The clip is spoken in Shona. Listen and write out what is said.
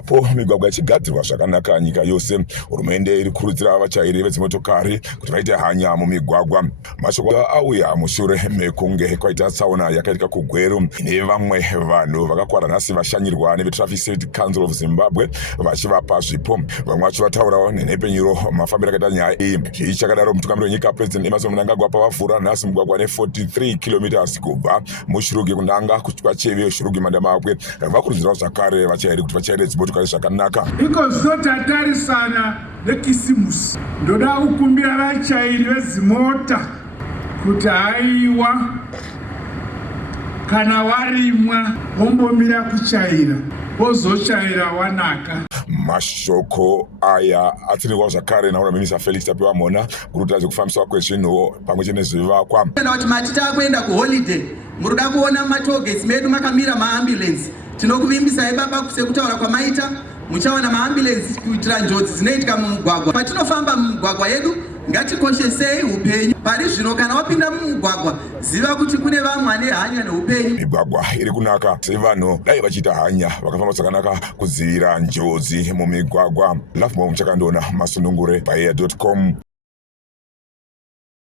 apo migwagwa ichigadzirwa zvakanaka nyika yose, hurumende iri kukurudzira vachairi vedzimotokari kuti vaite hanya mumigwagwa. Mashoko auya mushure mekunge kwaita tsaona yakaitika kuGweru ine vamwe vanhu vakakwara nhasi vashanyirwa neveTraffic Safety Council of Zimbabwe vachivapa zvipo. Vamwe vacho vataurawo nenhepenyuro mafambiro akaita nyaya iyi. Zvichakadaro mutungamiri wenyika President Mnangagwa pavavhura nhasi mugwagwa ne43 km kubva muShirugi kunanga kuCheve Shirugi Mandamabwe, vakurudzirawo zvakare vachairi kuti vachaire dzimotokari zvakanaka. Ikozotatarisana nekisimusi ndoda kukumbira vachairi vezimota kuti haiwa kana warimwa wombomira kuchaira wozochaira wanaka. Mashoko aya atsinirwa zvakare naura minisa Felix Tapiwamona kurutaza kufambiswa kwezvinhu pamwe chete nezvivakwa. Kana kuti matita kuenda kuholiday muruda kuona matogets medu makamira maambulance, tinokuvimbisai baba sekutaura kwamaita muchaona maambulance kuitira njodzi dzinoitika mumugwagwa. Patinofamba mumugwagwa yedu ngatikoshesei upenyu. Pari zvino kana wapinda mumugwagwa ziva kuti kune vamwe ane hanya neupenyu. Migwagwa iri kunaka sevanhu dai vachiita hanya vakafamba zvakanaka kudzivirira njodzi mumigwagwa. Lafmo muchakandona Masundungure paeya.com.